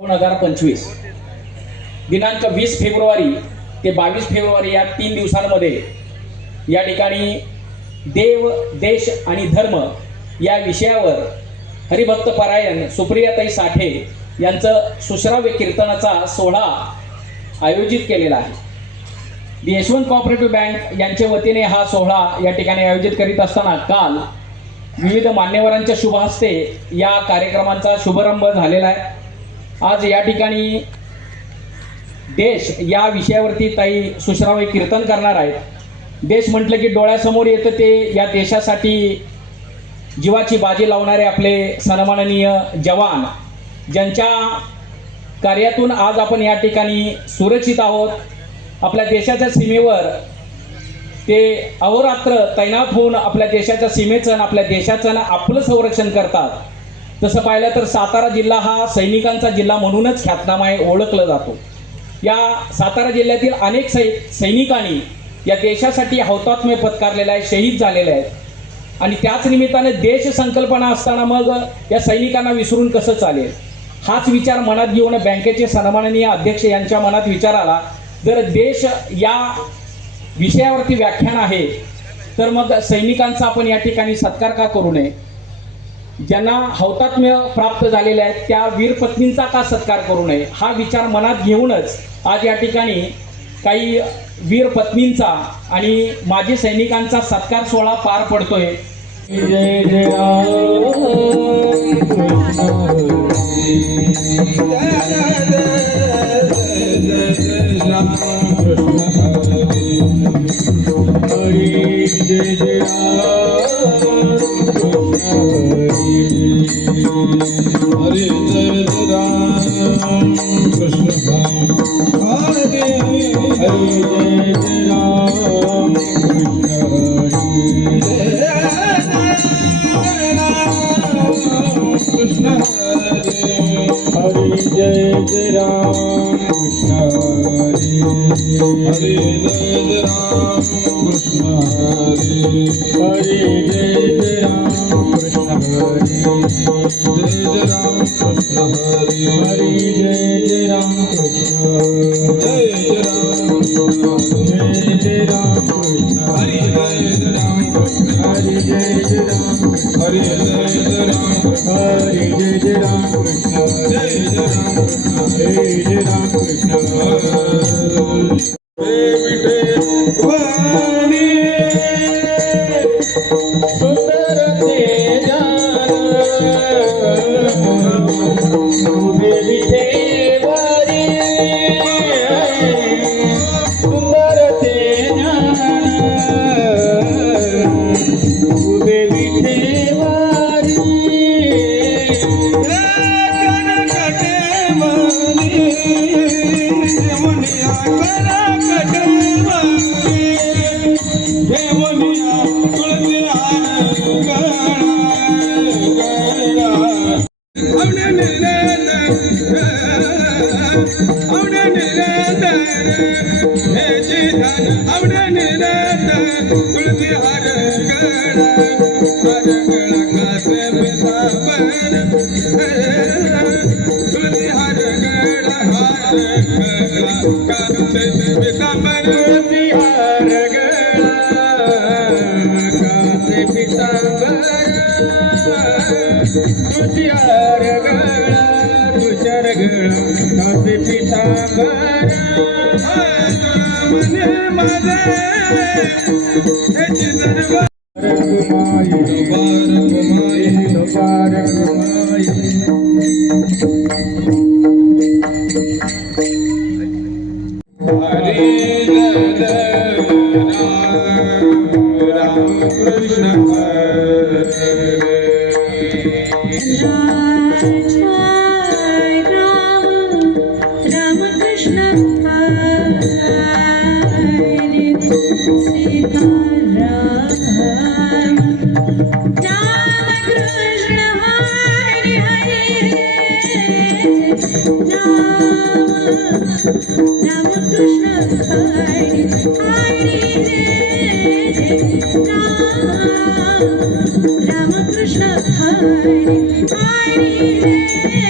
दोन हजार पंचवीस. दिनांक वीस फेब्रुवारी ते बावीस फेब्रुवारी या तीन दिवसांमध्ये या ठिकाणी देव देश आणि धर्म या विषयावर हरिभक्त परायण सुप्रियाताई साठे यांचं सुश्राव्य कीर्तनाचा सोहळा आयोजित केलेला आहे. दी यशवंत कॉपरेटिव्ह बँक यांच्या वतीने हा सोहळा या ठिकाणी आयोजित करीत असताना काल विविध मान्यवरांच्या शुभ हस्ते या कार्यक्रमांचा शुभारंभ झालेला आहे. आज या ठिकाणी देश या विषयावरती ताई सुश्रावय कीर्तन करणार आहेत. देश म्हटलं की डोळ्यासमोर येतं ते या देशासाठी जीवाची बाजी लावणारे आपले सन्माननीय जवान ज्यांच्या कार्यातून आज आपण या ठिकाणी सुरक्षित आहोत. आपल्या देशाच्या सीमेवर ते अहोरात्र तैनात होऊन आपल्या देशाच्या सीमेचं आणि आपल्या देशाचं आणि आपलं संरक्षण करतात. तसं पाहिलं तर सातारा जिल्हा हा सैनिकांचा जिल्हा म्हणूनच ख्यातनाम आहे ओळखला जातो. या सातारा जिल्ह्यातील अनेक सै सैनिकांनी या देशासाठी हौतात्म्य पत्कारलेलं आहे शहीद झालेले आहेत. आणि त्याच निमित्ताने देश संकल्पना असताना मग या सैनिकांना विसरून कसं चालेल? हाच विचार मनात घेऊन बँकेचे सन्माननीय अध्यक्ष यांच्या मनात विचार आला. जर देश या विषयावरती व्याख्यान आहे तर मग सैनिकांचा आपण या ठिकाणी सत्कार का करू नये? ज्यांना हौतात्म्य प्राप्त झालेले आहेत त्या वीर पत्नींचा का सत्कार करू नये? हा विचार मनात घेऊनच आज या ठिकाणी काही वीर पत्नींचा आणि माजी सैनिकांचा सत्कार सोहळा पार पडतोय. जय जय जय जय हरे राम कृष्ण हरे हरे जय जय राम कृष्ण कृष्ण हरे जय जय राम कृष्ण हरे राम कृष्ण हरे जय Every day, तुझ्यार गळा तुझ्यार गळा पितांबर माझे ह्याची दरबार कुमाई दरबार कुमाई Hare Hare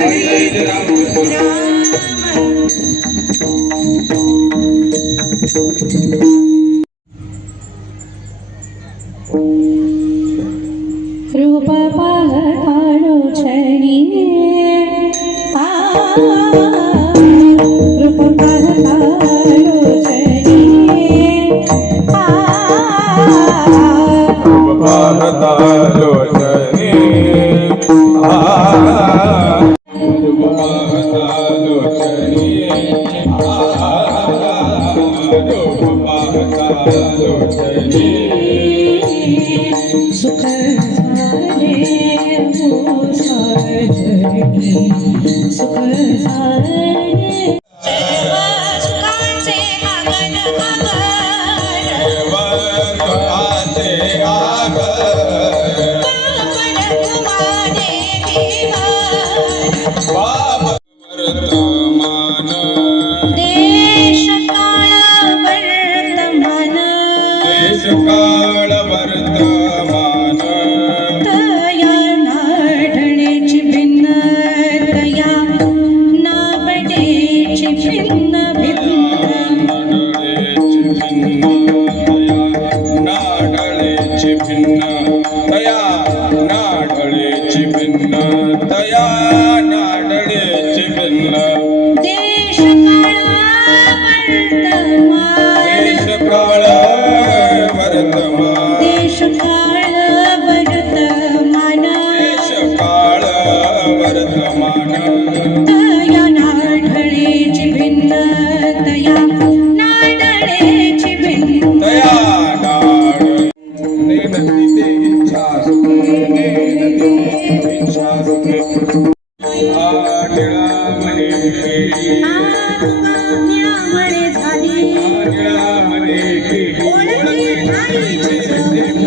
Thank you. Lord,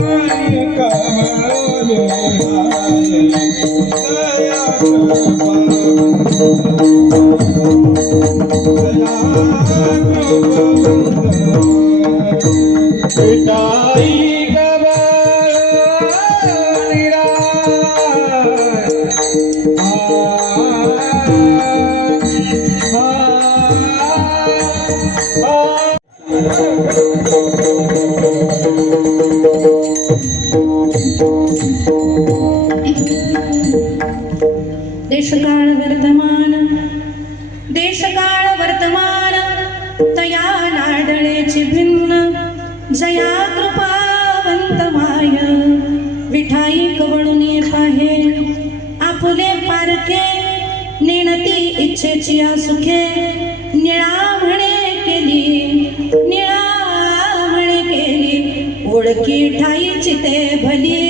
هڪ देश काळ वर्तमान तया नाडळेची भिन्न जया कृपावंत माय. विठाई कवळून पाहे आपले पारके नेणती इच्छेची सुखे. निळा म्हणे केली निळा म्हणे केली ओळखी ठाईची ते भली.